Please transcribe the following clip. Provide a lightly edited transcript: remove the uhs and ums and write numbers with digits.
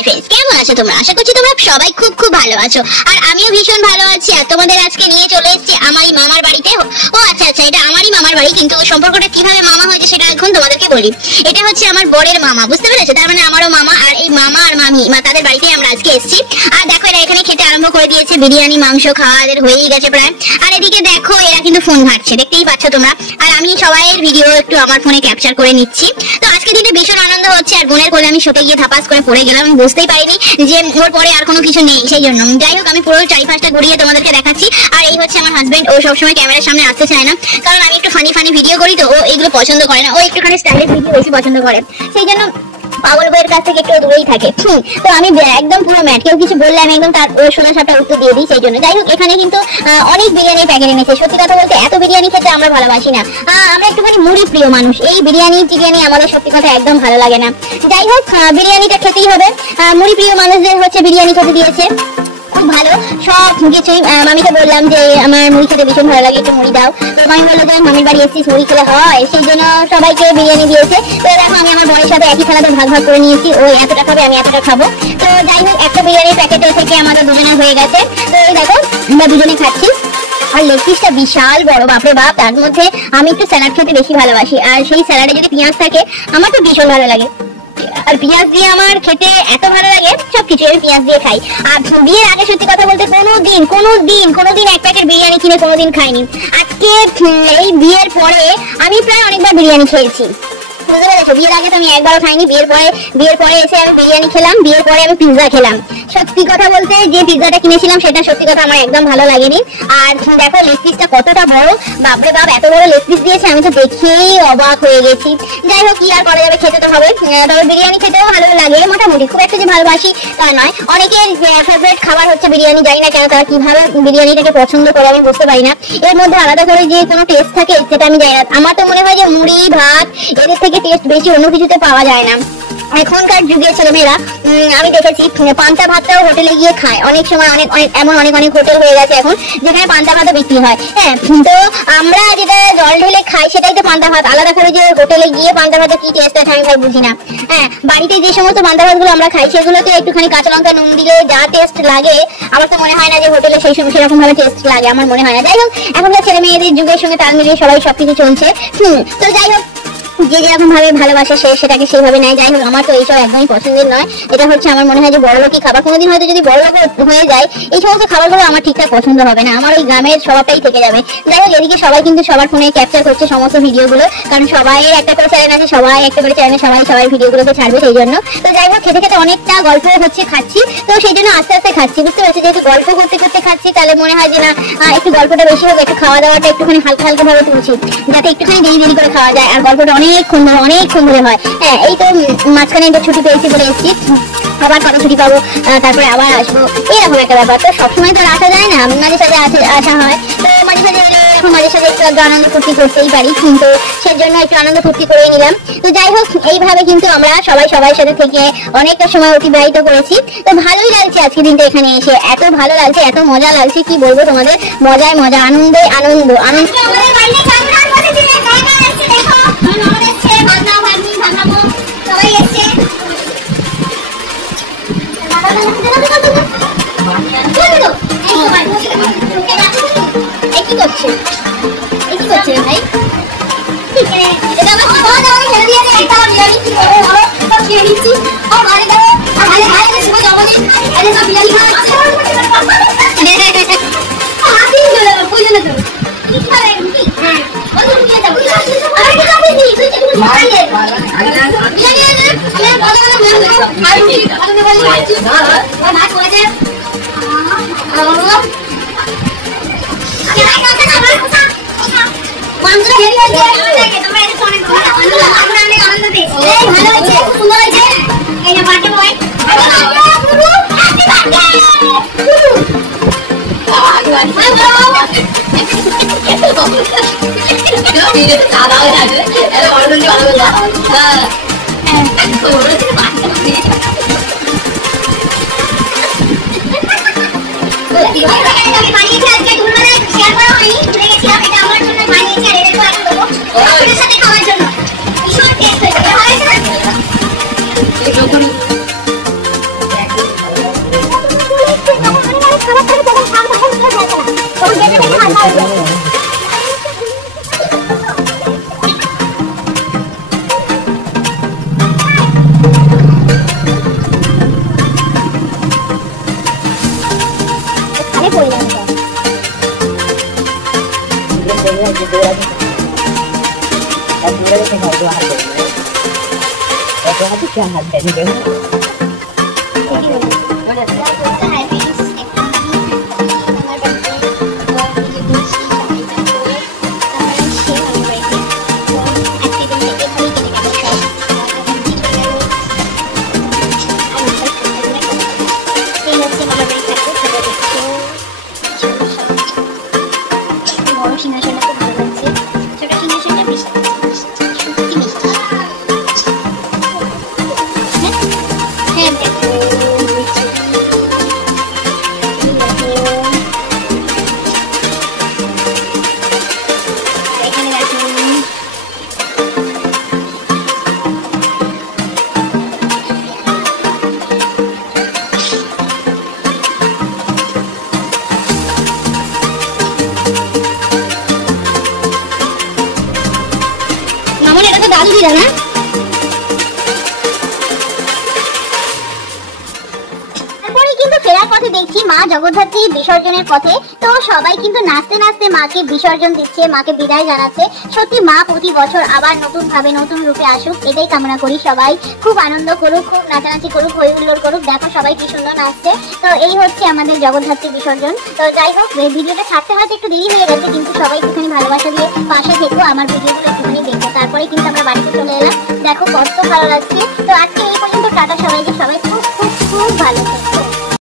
High friends, কেমন আছো তোমরা? আশা করছি তোমরা সবাই খুব খুব ভালো আছো। আর আমিও ভীষণ ভালো আছি। আর তোমাদের আজকে নিয়ে চলে এসেছি আমারই মামার বাড়িতে। ও আচ্ছা, এটা আমারই মামার বাড়ি, কিন্তু সম্পর্কটা কিভাবে মামা হয়েছে সেটা এখন তোমাদেরকে বলি। এটা হচ্ছে আমার বরের মামা, বুঝতে পেরেছো? তার মানে আমারও মামা। আর এই মামা আর মামি তাদের বাড়িতে আমরা আজকে এসেছি। আর দেখো এরা এখানে খেতে আরম্ভ করে দিয়েছে, বিরিয়ানি মাংস খাওয়া এদের হয়েই গেছে প্রায়। আর এদিকে দেখো এরা কিন্তু ফোন ঘাটছে, দেখতেই পাচ্ছ তোমরা। আর আমি সবাইয়ের ভিডিও একটু আমার ফোনে ক্যাপচার করে নিচ্ছি। তো আজকে দিনে ভীষণ আনন্দ হচ্ছে। আর বোনের কোলে আমি শুতে গিয়ে থাপাস করে পড়ে গেলাম, আমি বুঝতেই পারিনি যে ওর পরে আর কোনো কিছু নেই, সেই জন্য। যাই হোক, আমি পুরো চারিপাশটা ঘুরিয়ে তোমাদেরকে দেখাচ্ছি। আর এই হচ্ছে আমার হাজবেন্ড। ও সবসময় ক্যামেরার সামনে আসতে চায় না, কারণ আমি একটু ফানি ভিডিও করি, তো ও এগুলো পছন্দ করে না। ও একটুখানি স্টাইলিশ ভিডিও বেশি পছন্দ করে, সেই জন্য পাগল বইয়ের কাছ থেকে একটু দূরেই থাকে। তো আমি একদম পুরো ম্যাট, কেউ কিছু বললে আমি একদম তার সোজা সাপটা উত্তর দিয়ে দিই, সেই জন্য। যাই হোক, এখানে কিন্তু অনেক বিরিয়ানির প্যাকেট এনেছে। সত্যি কথা বলতে এত বিরিয়ানি খেতে আমরা ভালোবাসি না, আমরা একটুখানি মুড়ি প্রিয় মানুষ। এই বিরিয়ানি টিরিয়ানি আমাদের সত্যি কথা একদম ভালো লাগে না। যাই হোক, বিরিয়ানিটা খেতেই হবে। মুড়ি প্রিয় মানুষদের হচ্ছে বিরিয়ানি খেতে দিয়েছে, খুব ভালো সব কিছুই। মামিকে বললাম যে আমার মুড়ি খেতে ভীষণ ভালো লাগে, একটু মুড়ি দাও। তো মামি বললো যে মামির বাড়ি এসেছিস, মুড়ি খেলে হয়, সেই জন্য সবাইকে বিরিয়ানি দিয়েছে। তো দেখো আমি আমার বরের সাথে একই থালাতে ভাগ ভাগ করে নিয়েছি, ও এতটা খাবে আমি এতটা খাবো। তো যাই হোক, একটা বিরিয়ানির প্যাকেটের থেকে আমাদের দুজনের হয়ে গেছে। তো এই দেখো আমরা দুজনে খাচ্ছি। আর লেগ পিসটা বিশাল বড়, বাপরে বাপ। তার মধ্যে আমি একটু স্যালাড খেতে বেশি ভালোবাসি, আর সেই স্যালাডে যদি পেঁয়াজ থাকে আমার তো ভীষণ ভালো লাগে। আর পেঁয়াজ দিয়ে আমার খেতে এত ভালো লাগে, সবকিছু আমি পেঁয়াজ দিয়ে খাই। আর বিয়ের আগে সত্যি কথা বলতে কোনোদিন এক প্যাকেট বিরিয়ানি কিনে কোনোদিন খাইনি। আজকে এই বিয়ের পরে আমি প্রায় অনেকবার বিরিয়ানি খেয়েছি, বুঝতে পেরেছো? বিয়ের আগে তো আমি একবারও খাইনি, বিয়ের পরে এসে আমি বিরিয়ানি খেলাম, বিয়ের পরে আমি পিৎজা খেলাম। সত্যি কথা বলতে যে পিৎজাটা কিনেছিলাম সেটা সত্যি কথা আমার একদম ভালো লাগেনি। আর দেখো লেগ পিসটা কতটা বড়, বাপরে বাপ, এত বড় লেগ পিস দিয়েছে, আমি তো দেখেই অবাক হয়ে গেছি। যাই হোক, কি আর করা যাবে, খেতে তো হবে। তবে বিরিয়ানি খেতেও ভালো লাগে মোটামুটি, খুব একটা যে ভালোবাসি তা নয়। অনেকের ফেভারিট খাবার হচ্ছে বিরিয়ানি, জানি না কেন তারা কিভাবে বিরিয়ানিটাকে পছন্দ করে, আমি বুঝতে পারি না। এর মধ্যে আলাদা করে যে কোনো টেস্ট থাকে সেটা আমি জানি না। আমার তো মনে হয় যে মুড়ি ভাত এদের থেকে টেস্ট বেশি অন্য কিছুতে পাওয়া যায় না। এখনকার যুগের ছেলেমেয়েরা আমি দেখেছি পান্তা ভাতটাও হোটেলে গিয়ে খায়। অনেক সময় অনেক হোটেল হয়ে গেছে এখন যেখানে পান্তা ভাতও বিক্রি হয়। হ্যাঁ, তো আমরা যেটা জল ঢেলে খাই সেটাই তো পান্তা ভাত। আলাদা করে যে হোটেলে গিয়ে পান্তা ভাতে কি টেস্ট আছে আমি ভাই বুঝি না। হ্যাঁ, বাড়িতে যে সমস্ত পান্তা ভাতগুলো আমরা খাই সেগুলোতে একটুখানি কাঁচা লঙ্কা নুন দিলে যা টেস্ট লাগে, আমার তো মনে হয় না যে হোটেলে সেরকম ভাবে টেস্ট লাগে, আমার মনে হয় না। যাই হোক, এখনকার ছেলে মেয়েদের যুগের সঙ্গে তাল মিলিয়ে সবাই সবকিছু চলছে। তো যাই হোক, যে যেরকম ভাবে ভালোবাসে সে সেটাকে সেইভাবে নেয়। যাই হোক, আমার তো এইসব একদমই পছন্দের নয়। এটা হচ্ছে আমার মনে হয় যে বড়লোকই খাবার। কোনোদিন হয়তো যদি বড়লোক হয়ে যায় এই সমস্ত খাবারগুলো আমার ঠিকঠাক পছন্দ হবে না, আমার ওই গ্রামের স্বভাবটাই থেকে যাবে। যাই হোক, এদিকে সবাই কিন্তু সবার ফোনে ক্যাপচার করছে সমস্ত ভিডিওগুলো, কারণ সবাই একটা করে চ্যানেল আছে, সবাই একটা করে চ্যানেলে সবাই ভিডিওগুলোকে ছাড়বে, সেই জন্য। তো যাই হোক, খেতে খেতে অনেকটা গল্প হচ্ছে, খাচ্ছি, তো সেই জন্য আস্তে আস্তে খাচ্ছি, বুঝতে পারছি। যেহেতু গল্প করতে করতে খাচ্ছি, তাহলে মনে হয় যে না একটু গল্পটা বেশি হোক, একটু খাওয়া দাওয়াটা একটুখানি হালকা ভাবে তুলছি, যাতে একটুখানি দেরি করে খাওয়া যায়, আর গল্পটা অনেকক্ষণ ধরে হয়। হ্যাঁ, এই তো মাঝখানে একটু ছুটি পেয়েছি বলে এসেছি, আবার কবে ছুটি পাবো, তারপরে আবার আসবো, এরকম একটা ব্যাপার। তো সবসময় তো আসা যায় না, মাঝে সাঝে আসা হয়। তো মাঝে সাঝে একটু আনন্দ ফুর্তি করতেই পারি, কিন্তু সেজন্য একটু আনন্দ ফুর্তি করে নিলাম। তো যাই হোক, এইভাবে কিন্তু আমরা সবার সাথে থেকে অনেকটা সময় অতিবাহিত করেছি। তো ভালোই লাগছে আজকে দিনটা এখানে এসে, এত ভালো লাগছে, এত মজা লাগছে, কি বলবো তোমাদের, মজায় মজা, আনন্দে আনন্দ। क्या हाथ है সিংহাসনটা খুব ভালো লাগছে। ছোট সিংহাসনটা বেশ সত্যি মিষ্টি। হ্যাঁ দেখো এখানে রাখুন। মামুন এটা তো দাদু দিদা না? তারপরে কিন্তু ফেরার পথে দেখছি মা জগদ্ধাত্রী বিসর্জনের পথে, তো সবাই কিন্তু নাচতে নাচতে মাকে বিসর্জন দিচ্ছে, মাকে বিদায় জানাচ্ছে। সত্যি মা প্রতি বছর আবার নতুন ভাবে নতুন রূপে আসুক, এটাই কামনা করি। সবাই খুব আনন্দ করুক, খুব নাচানাচি করুক, হই হুল্লোড় করুক। দেখো সবাই কি সুন্দর নাচছে। তো এই হচ্ছে আমাদের জগদ্ধাত্রী বিসর্জন। তো যাই হোক, ভিডিওটা ছাড়তে হয়তো একটু দেরি হয়ে গেছে, কিন্তু সবাই একটুখানি ভালোবাসা দিয়ে পাশে থেকো, আমার ভিডিওগুলো একটুখানি দেখো। তারপরে কিন্তু আমরা বাড়িতে চলে এলাম। দেখো কত ভালো লাগছে। তো আজকে এই পর্যন্ত, টাটা সবাইকে। সবাই খুব খুব খুব ভালো থেকো।